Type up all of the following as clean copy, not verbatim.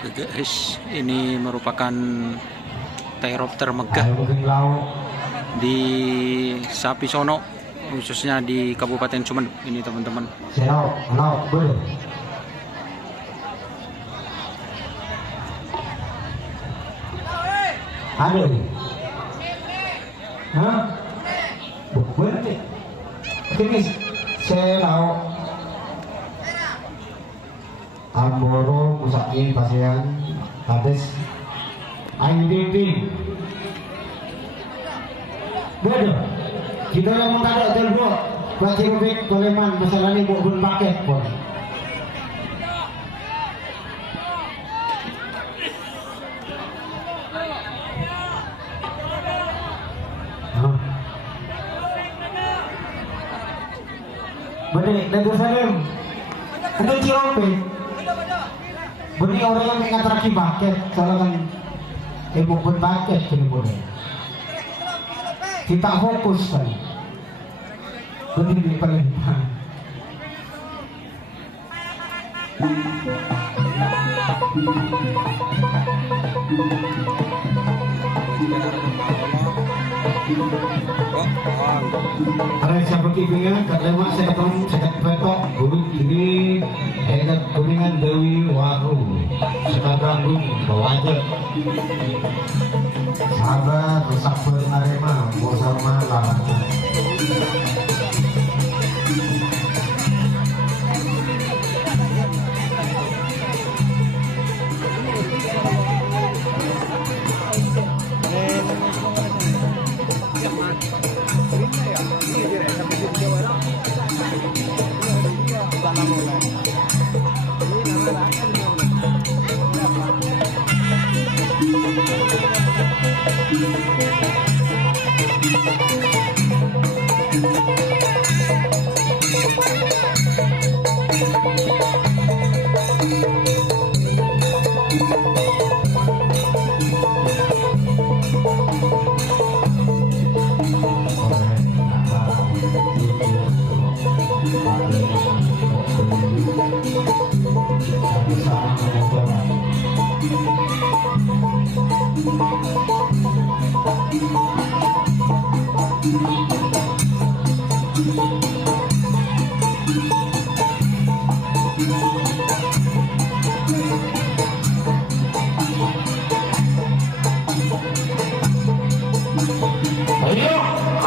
Guys, ini merupakan Thairopter megah di Sapi Sono, khususnya di Kabupaten Sumeneb ini teman-teman. Aduh, hah? Bukan, ini saya Amboro, Musakin, Pasian, Hades, Ayu Dinding. Bodoh, kita yang mengaduk telepon, berarti Rubik, Koleman, masalah ini buat paket pun. Benih, Negeri Salim, itu Cirope. Benih orang yang mengatraki paket, soalnya kan ibu pun paket kini boleh. Kita fokus kan. Benih di Palembang. Ada siapa kipingnya? Katanya saya ketemu saya petok buruk ini hebat kuningan Dewi Waru sekarang bawa aja sahabat rusak Arema mau sama lawan.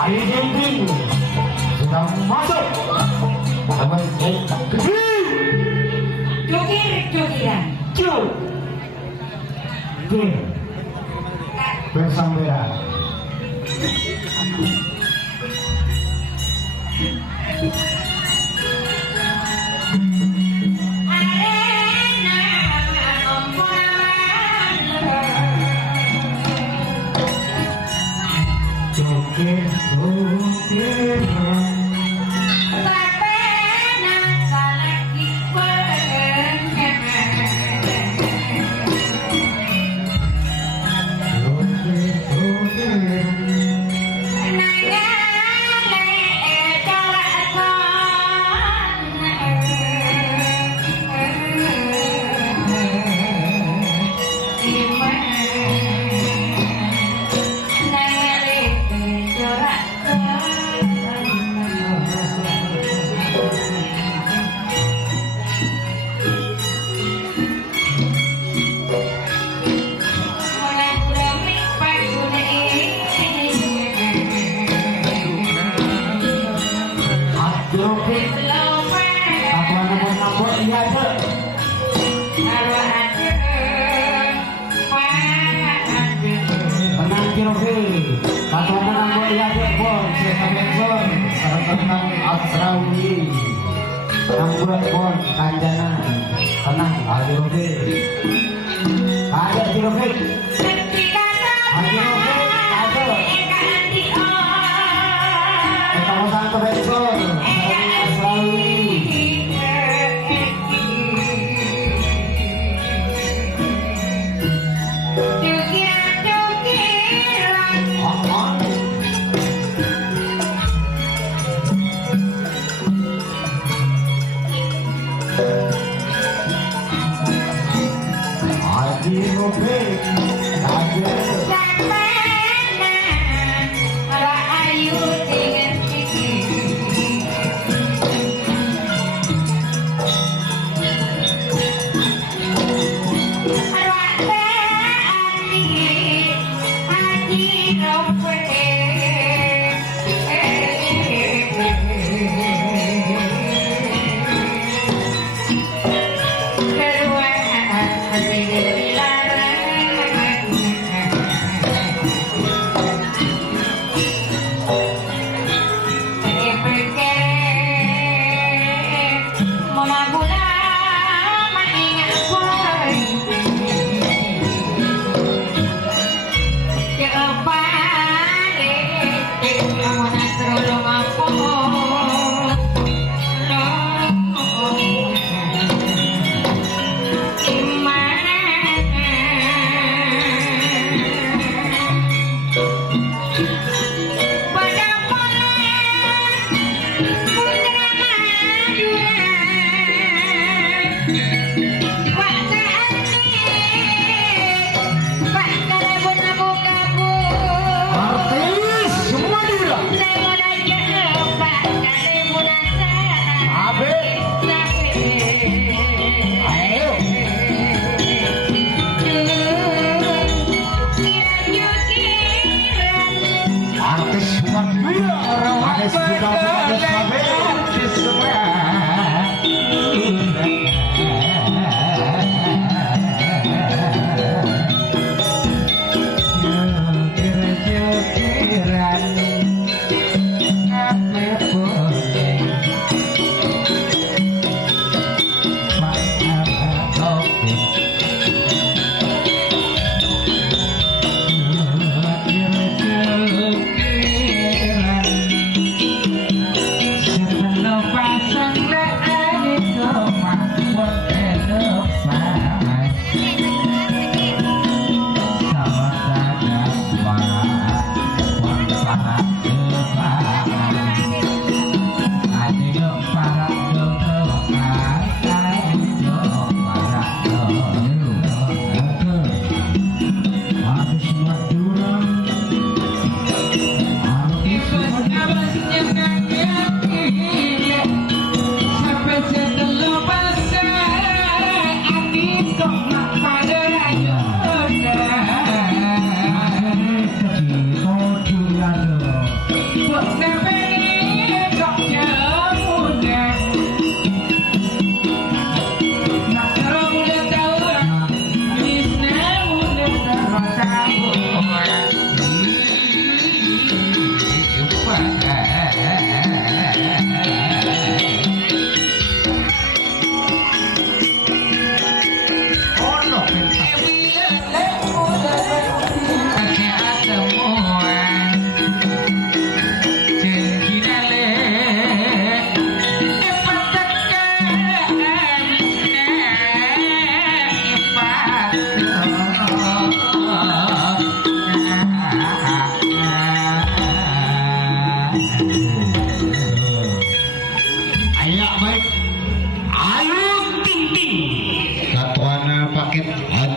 Ayo Dinding sedang masuk. Cukir-cukiran. Cukir bersambera. Kanjana, tenang, ada Haji Rufik Haji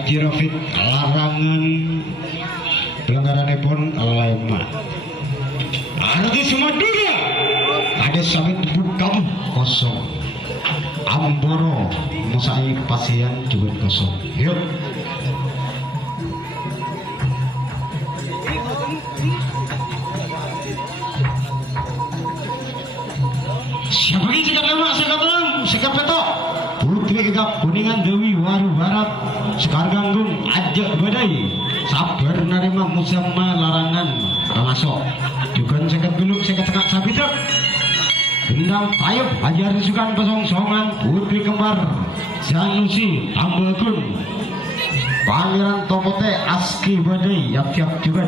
Haji Rofik larangan pelanggaranipun lema. Anu semua dunia ada sabit kamu kosong. Amboro musai pasien juga kosong. Yuk. Siapa lagi kita lemak sekat petok putri gegap kuningan Dewi Waru Barat sekar ganggung ajak badai sabar narima musamma larangan ramasok juga sekat beluk sekat tengah sabidak gendang tayub ajar sukan pesong-songan putri kembar Sanusi Tambakun Pangeran Topote Aski badai yak-yak juga